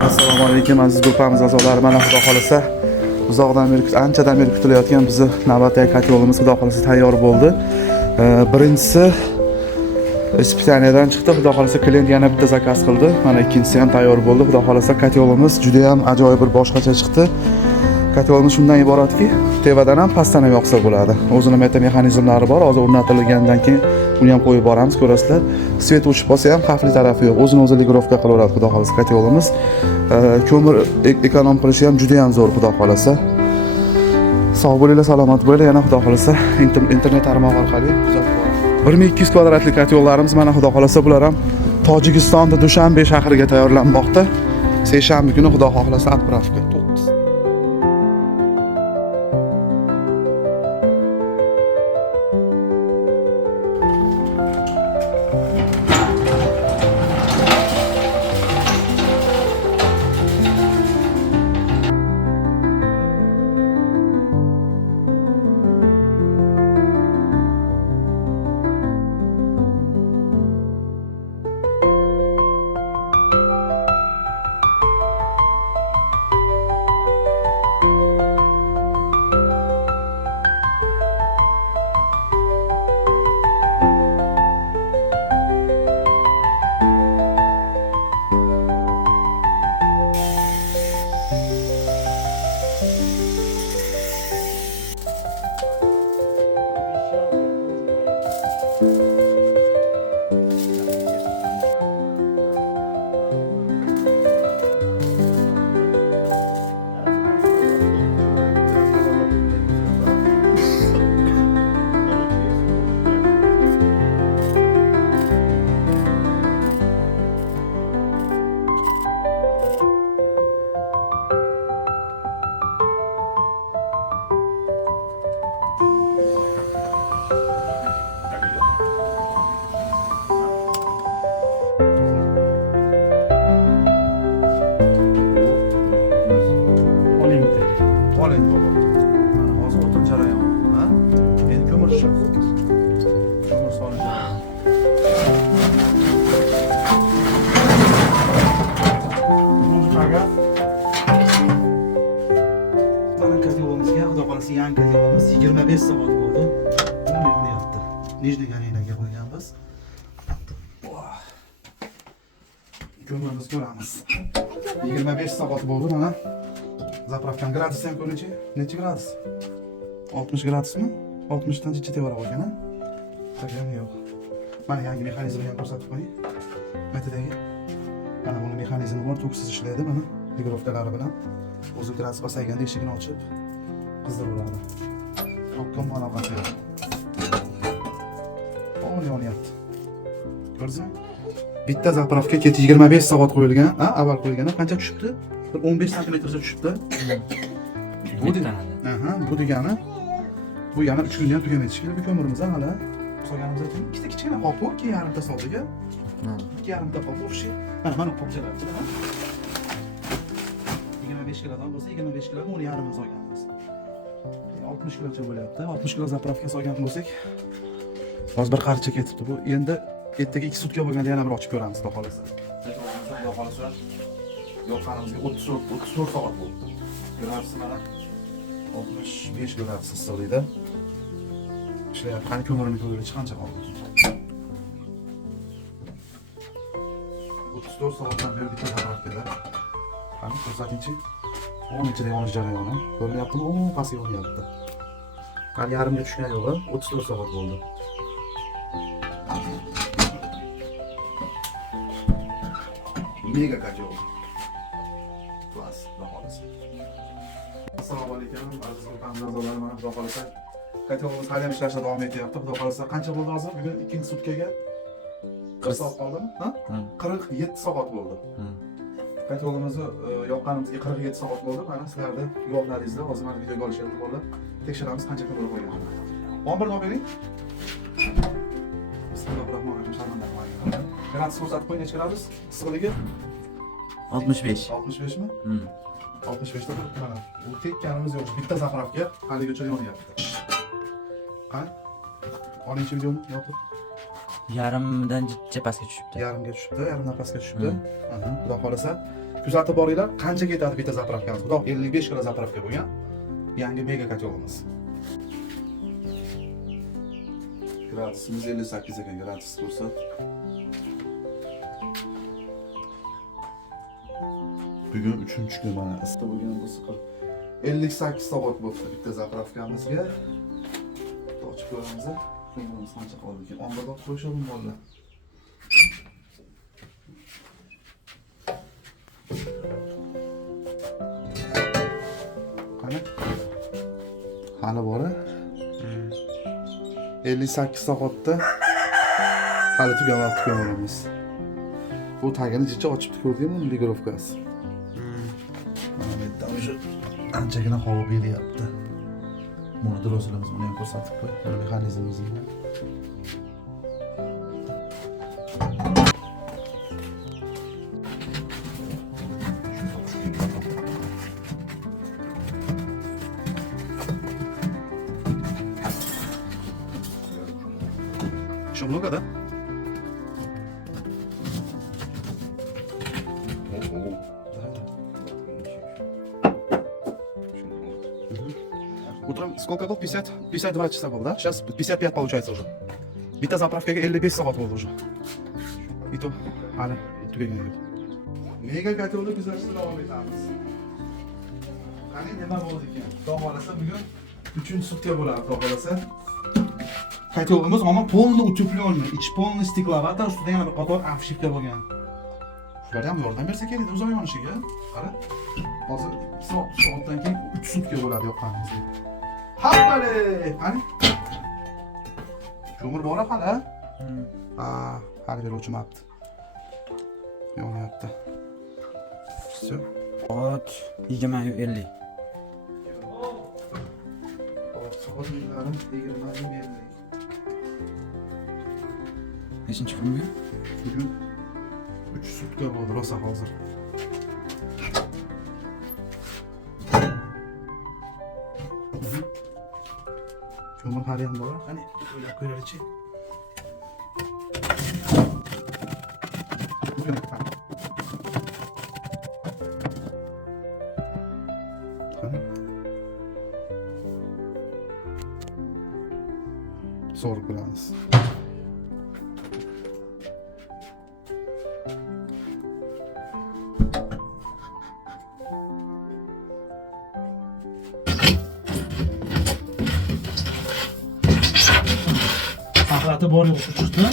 Assalomu alaykum aziz gruppamiz a'zolari. Mana xudo xolasa anchadan beri kutilayotgan bizni navbatdagi kotyolimiz xudo xolasa tayyor bo'ldi. Birinchisi ispitaniyadan chiqdi. Xudo xolasa klient yana bitta zakaz qildi. Mana ikkinchisi ham tayyor bo'ldi. Xudo xolasa kotyolimiz juda ham ajoyib bir boshqacha chiqdi. Kotyolimiz shundan iboratki, tevadan ham pastdan ham yoqsa bo'ladi. O'zining bitta mexanizmlari bor. Hozir o'rnatilgandan keyin uni ham qo'yib boramiz, ko'rasizlar. Svet o'chib qolsa ham xavfli tarafi yo'q. O'zini-o'zi ligirovka qilaveradi xudo xolasa kotyolimiz. Ko'mir ekonom qilishi ham juda ham zo'r xudo xolasa. Sog' bo'linglar, salomat bo'linglar. Yana xudo xolasa internet tarmog'i orqali kuzatib boramiz. 1200 kvadratli kotyollarimiz mana xudo xolasa bular ham Tojikistonda Dushanbe shahriga tayyorlanmoqda. Seshanba kuni xudo xolasa отправка. Yangi kotyolimiz 25 soat bo'ldi. Uni yonyapti. Nijniy garniraga qo'yganmiz. Ko'mirimiz ko'ramiz. 25 soat bo'ldi mana. Zapravkan gradus ham ko'ringchi. Necha gradus? 60 gradusmi? 60 dan ichi tevara bo'lgan, ha? Takan yo'q. Mana yangi mexanizmni ham ko'rsatib qo'ying. Metodagi. Mana buni mexanizmi bor, toksiz ishlaydi mana. Ligirovkalari bilan. O'zi gradus pasayganda eshigini ochib qizdiradi. To'qqon aloqasi yo'q. Yonyapti. Ko'rdingizmi? Bitta zapravka ket 25 soat qo'yilgan, avval qo'yilgan. Qancha tushibdi? 15 santimetrcha tushibdi. Bu degani bu yana 3 kunda ham tugamay chiqadi. Bu ko'mirimiz hali solganimiz uchun kichkina qop bu, 2,5 ta soldiga. 2,5 ta qop o'xshi. Mana qopchalar. 25 kilodan bo'lsa 25 kilodan 10,5 solganmiz. 60 kilocha bo'lyapti. 60 kilo zapravka solgan bo'lsak, hozir bir qarcha ketibdi. Bu endi ertaga 2 sutka bo'lganda yana bir ochib ko'ramiz, xudo xolasa. Xudo xolasa yoqqanimizga 34 soat bo'ldi. Gradusi mana 65 gradus issiqlikda ishlayapti. Qani ko'mirni ko'rib qancha qoldi? 34 soatdan beri bitta zapravkada. Qani ko'rsatingchi. 10 ichida yonish jarayoni. Ko'ryaptimi? Pastga yonyapti. Qani yarimga tushgan yo'g'i 34 soat bo'ldi. Mega kotyol. Klass, xudo xolasa. Assalomu alaykum aziz gruppamiz a'zolari. Mana xudo xolasa kotyolimiz hali ham ishlashda davom etyapti. Xudo xolasa qancha bo'ldi hozir? Bugun ikkinchi sutkaga 40 soat qoldimi? Ha? 47 soat bo'ldi. Kotyolimizni yoqqanimizga 47 soat bo'ldi. Mana sizlarda guvohlaringizda hozir mana videoga olishyapti bolalar. Tekshiramiz qancha ko'mir qo'ygan. 11 olib bering. Bismillahirrohmanirrohim. Sharmandan qo'ygan. Gradus ko'rsatib qo'ying, necha gradus? Issiqligi 65. 65 mi? 65 ta mana. Bu tekkanimiz yo'q. Bitta zapravka haligacha yonyapti. Qani? Olinchi videoni yoqib. Yarimdan pastga tushibdi. Yarimga tushibdi, yarimdan pastga tushibdi. Xudo xolasa kuzatib boringlar, qancha ketadi bitta zapravkamiz. Xudo 55 kilo zapravka bo'lgan. Yangi mega kotelimiz. Gradusimiz 58 ekan, gradus ko'rsat. Bugun 3-kun mana issiq bo'lgan bu siqil. 58 soat bo'ldi bitta zapravkamizga. Ochib ko'ramiz. Qiymatimiz qancha qoldi ekan? Omborga olib qo'yishim bo'ldi. Qani? Hali bor-a? 58 soatda hali tugamabdi ko'mirimiz. Bu tagini jicha ochib ko'rdingmi, ligirovkasi? Mana bu yerda o'sha anchagina havo beryapti. Buni drozilimiz buni ham ko'rsatib qo'y. Bir mexanizmimizni. Еще много, да? Утром сколько был? 52 часа был, да? Сейчас 55 получается уже. Бита заправка 55 soat bo'ldi уже. И то, hali tugagan yo'q. Mega kotelni biznesda davom etamiz. Qani nima bo'ldi ekan? Xudo xolasa bugun 3-sutka bo'ladi, xudo xolasa. Kotelimiz ama полный утепленный, ichi полный stiklovator, ustida yana bir qator afshivka bo'lgan. Shularga ham yordam bersa kerak, uzoq yonishiga. Qara. Hozir 2 soatdan keyin 3 sutka bo'ladi yoqqanimizga. Hammali! Qani? Ko'mir bor hali? Hali bir o'chmabdi. Yonyapti. Все. Soat 20:50. Soat 20:50. Nechinchi kun bu? Bugun 3 sutka bo'ldi rosa hozir. Ko'mir hali ham bor. Qani, o'ylab ko'raylik-chi. Qani. So'rib ko'ramiz. Sahrati bor yo'q chiqdi.